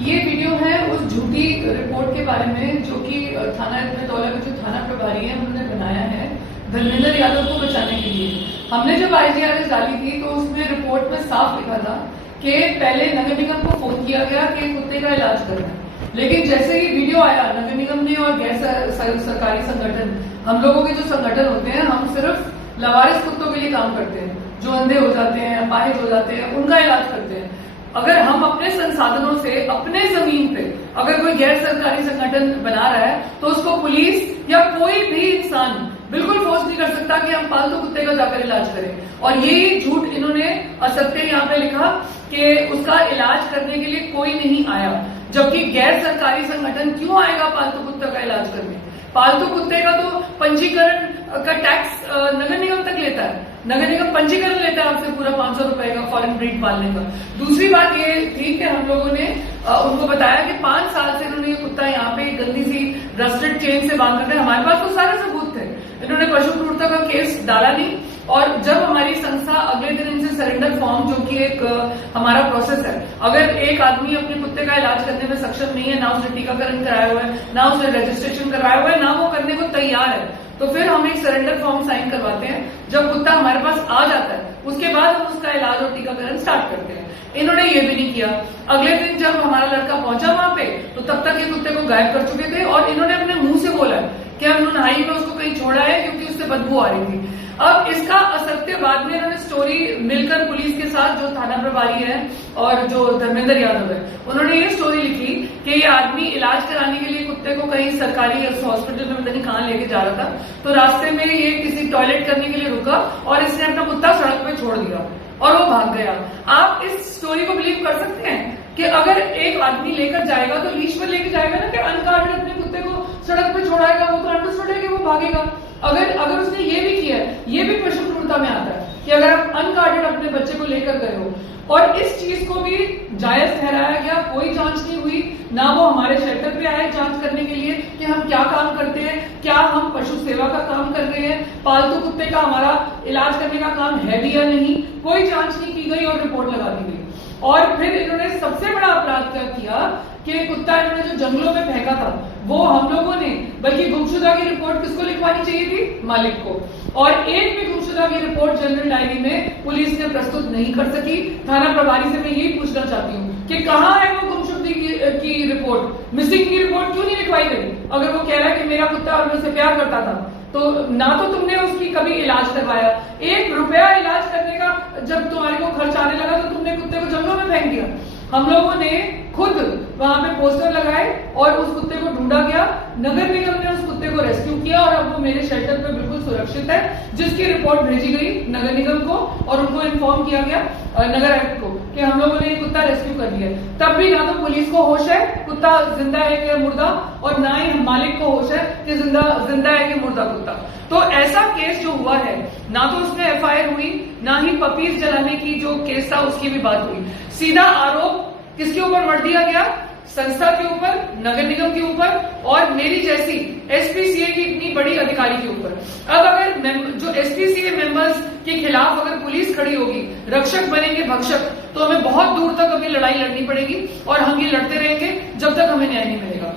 ये वीडियो है उस झूठी रिपोर्ट के बारे में जो कि थाना इब्न-ए-दौला के जो थाना प्रभारी हैं उन्होंने बनाया है धर्मेंद्र यादव को बचाने के लिए। हमने जब IGRS डाली थी तो उसमें रिपोर्ट में साफ लिखा था कि पहले नगर निगम को फोन किया गया कि कुत्ते का इलाज करना है, लेकिन जैसे ही वीडियो आया नगर निगम ने और गैर सरकारी संगठन, हम लोगों के जो संगठन होते हैं, हम सिर्फ लवारिस कुत्तों के लिए काम करते हैं, जो अंधे हो जाते हैं, अपाहिज हो जाते हैं, उनका इलाज करते हैं। अगर हम अपने संसाधनों से अपने जमीन पे अगर कोई गैर सरकारी संगठन बना रहा है तो उसको पुलिस या कोई भी इंसान बिल्कुल फोर्स नहीं कर सकता कि हम पालतू कुत्ते का जाकर इलाज करें। और ये झूठ इन्होंने असत्य यहाँ पे लिखा कि उसका इलाज करने के लिए कोई नहीं आया, जबकि गैर सरकारी संगठन क्यों आएगा पालतू कुत्ते का इलाज करने? पालतू कुत्ते का तो पंजीकरण का टैक्स नगर निगम तक लेता है, नगर निगम पंजीकरण लेता है आपसे पूरा 500 रुपए का फॉरेन ब्रीड पालने का। दूसरी बात ये थी कि हम लोगों ने उनको बताया कि 5 साल से इन्होंने ये कुत्ता यहाँ पे गंदी सी रस्टेड चेन से बांध रखे, हमारे पास तो सारे सबूत थे, इन्होंने पशु क्रूरता का केस डाला नहीं। और जब हमारी संस्था अगले दिन इनसे सरेंडर फॉर्म, जो कि एक हमारा प्रोसेस है, अगर एक आदमी अपने कुत्ते का इलाज करने में सक्षम नहीं है, ना उसने टीकाकरण कराया हुआ है, ना उसने रजिस्ट्रेशन करवाया हुआ है, ना वो करने को तैयार है, तो फिर हम एक सरेंडर फॉर्म साइन करवाते हैं। जब कुत्ता हमारे पास आ जाता है उसके बाद हम उसका इलाज और टीकाकरण स्टार्ट करते हैं। इन्होंने ये भी नहीं किया। अगले दिन जब हमारा लड़का पहुंचा वहां पे तो तब तक ये कुत्ते को गायब कर चुके थे और इन्होंने अपने मुंह से बोला कि हम नहाई में उसको कहीं छोड़ा है क्योंकि उससे बदबू आ रही थी। अब इसका असत्य बाद में इन्होंने स्टोरी मिलकर पुलिस के साथ, जो थाना प्रभारी है और जो धर्मेंद्र यादव है, उन्होंने ये स्टोरी लिखी कि ये आदमी इलाज कराने के लिए कुत्ते को कहीं सरकारी हॉस्पिटल में पता नहीं कहाँ लेके जा रहा था, तो रास्ते में ये किसी टॉयलेट करने के लिए रुका और इसने अपना कुत्ता सड़क पे छोड़ दिया और वो भाग गया। आप इस स्टोरी को बिलीव कर सकते हैं कि अगर एक आदमी लेकर जाएगा तो लीश पर लेके जाएगा ना, कि अनगार्डेड अपने कुत्ते को सड़क पे छोड़ाएगा, वो तो अंडरस्टूड है कि वो भागेगा। अगर उसने ये भी किया है, ये भी पशु क्रूरता में आता है कि अगर आप अनगार्डेड अपने बच्चे को लेकर गए हो, और इस चीज को भी जायज ठहराया गया, कोई जांच नहीं हुई, ना वो हमारे शेल्टर पे आए जांच करने के लिए कि हम क्या काम करते हैं, क्या हम पशु सेवा का काम कर रहे हैं, पालतू कुत्ते का हमारा इलाज करने का काम है भी या नहीं, कोई जांच नहीं की गई और रिपोर्ट लगा दी गई। और फिर इन्होंने सबसे बड़ा अपराध क्या किया कि कुत्ता इन्होंने जो जंगलों में फेंका था वो हम लोगों ने, बल्कि गुमशुदा की रिपोर्ट किसको लिखवानी चाहिए थी? मालिक को। और एक भी गुमशुदा की रिपोर्ट जनरल डायरी में पुलिस ने प्रस्तुत नहीं कर सकी। थाना प्रभारी से मैं यही पूछना चाहती हूँ कि कहाँ है वो गुमशुदगी की रिपोर्ट, मिसिंग की रिपोर्ट क्यों नहीं लिखवाई गई? अगर वो कह रहा है कि मेरा कुत्ता और मुझसे प्यार करता था, तो ना तो तुमने उसकी कभी इलाज करवाया, 1 रुपया इलाज करने का जब तुम्हारे को खर्च आने लगा तो तुमने कुत्ते को जंगलों में फेंक दिया। हम लोगों ने खुद वहां पे पोस्टर लगाए और उस कुत्ते को ढूंढा गया, नगर निगम ने उस कुत्ते को रेस्क्यू किया और अब वो मेरे शेल्टर पे बिल्कुल सुरक्षित है, जिसकी रिपोर्ट भेजी गई नगर निगम को और उनको इन्फॉर्म किया गया नगर आयुक्त को कि हम लोगों ने कुत्ता रेस्क्यू कर लिया। तब भी ना तो पुलिस को होश है कुत्ता जिंदा है कि मुर्दा, और ना ही मालिक को होश है कि जिंदा है कि मुर्दा कुत्ता। तो ऐसा केस जो हुआ है, ना तो उसमें FIR हुई, ना ही पपीज जलाने की जो केस था उसकी भी बात हुई। सीधा आरोप किसके ऊपर मढ़ दिया गया? संस्था के ऊपर, नगर निगम के ऊपर और मेरी जैसी SPCA की इतनी बड़ी अधिकारी के ऊपर। अब अगर जो SPCA मेंबर्स के खिलाफ अगर पुलिस खड़ी होगी, रक्षक बनेंगे भक्षक, तो हमें बहुत दूर तक अपनी लड़ाई लड़नी पड़ेगी और हम ये लड़ते रहेंगे जब तक हमें न्याय नहीं मिलेगा।